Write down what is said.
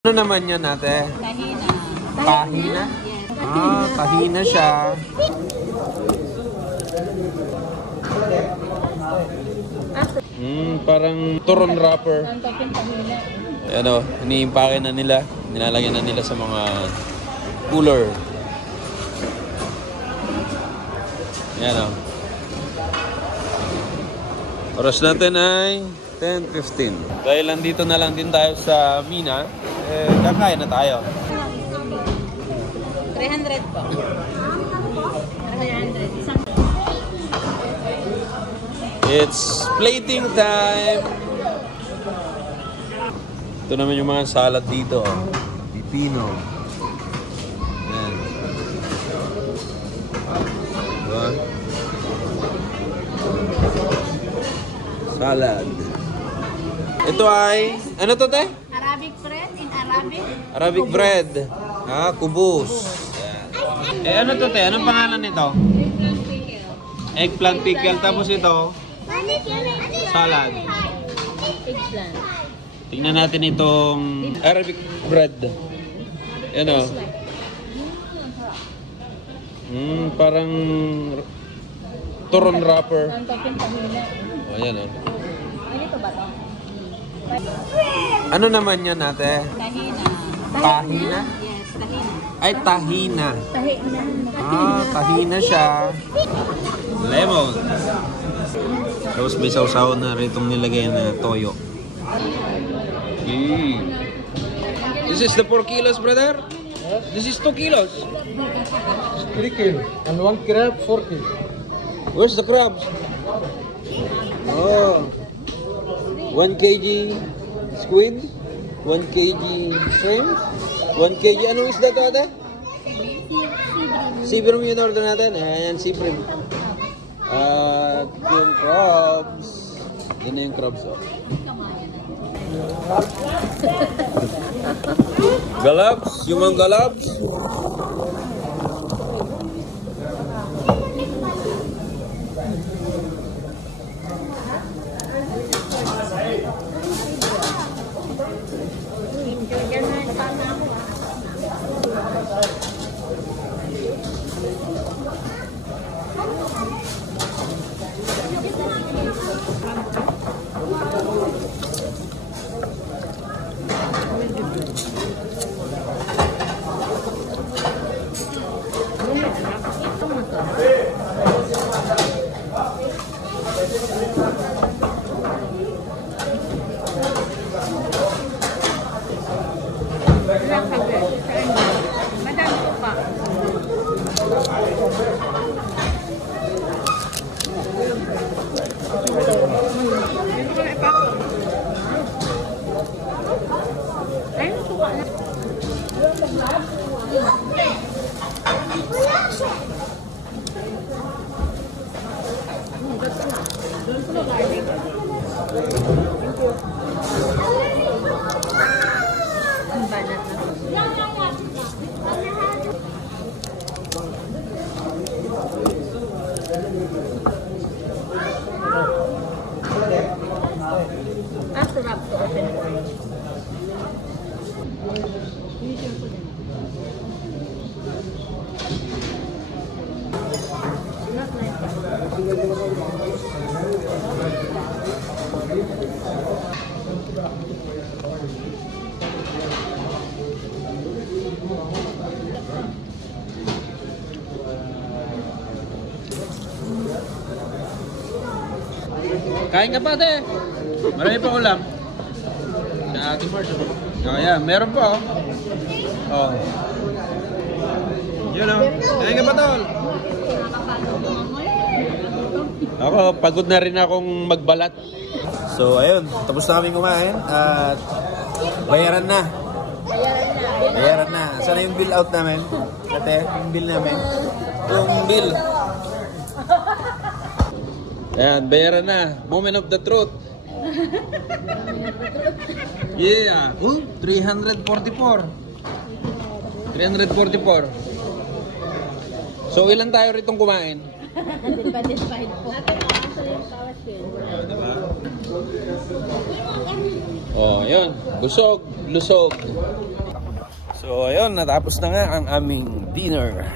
Ano naman yan, ate? Tahina. Tahina? Yes. Ah, tahina siya. Parang turon wrapper. Ang topping tahina. Ayan o, iniimpake na nila. Nilalagyan na nila sa mga cooler. Ayan o. Oras natin ay 10:15. Dahil nandito na lang din tayo sa Mina, kakain na tayo. 300 po. 300. Isang... It's plating time! Ito naman yung mga salad dito. Pipino. Ayan. Diba? Salad. Ito ay, ano to, te? Arabic bread in Arabic. Arabic bread. Ah, kubus. Ayan. Ano to, te? Anong pangalan nito? Eggplant pickle. Eggplant pickle. Tapos ito, salad. Eggplant. Tingnan natin itong Arabic bread. Ayan o. Parang turon wrapper. Ang topping tahina. O, ayan o. Ano ito ba ito? Ano naman yan, ate? Tahina. Tahina? Yes, tahina. Ay, tahina. Tahina. Ah, tahina siya. Lemon. Tapos may sausaw na ritong nilagay na toyo. This is the 4 kilos, brother? Yes. This is 2 kilos. 3 kg and 1 crab 4 kg. Where's the crabs? Oh. 1 kg squid, 1 kg shrimp, 1 kg, anong isda to, ate? Seabream yung order natin. Ayan, seabream. At yung crabs. Yan na yung crabs, oh. Galabs? Yung mga galabs? Madami ko pa. Ayun, suka na. Ang banat na. Sarap to open wide. Not Kain ka pa, ate. Marami pa ulam. Na Ate Mars. Oh, yeah. Meron pa, oh. Oh. Yun, oh. Kain ka pa, tol. Ako, pagod na rin akong magbalat. So, ayun. Tapos na kami kumain. At bayaran na. Bayaran na. Saan na yung bill out namin? Ate, yung bill namin. Yung bill. Ayan, bayaran na. Moment of the truth. Yeah. 344. 344. So, ilan tayo ritong kumain? Satisfied po. Diba? Oh, yun. Busog, lusog. So ayun, natapos na nga ang aming dinner.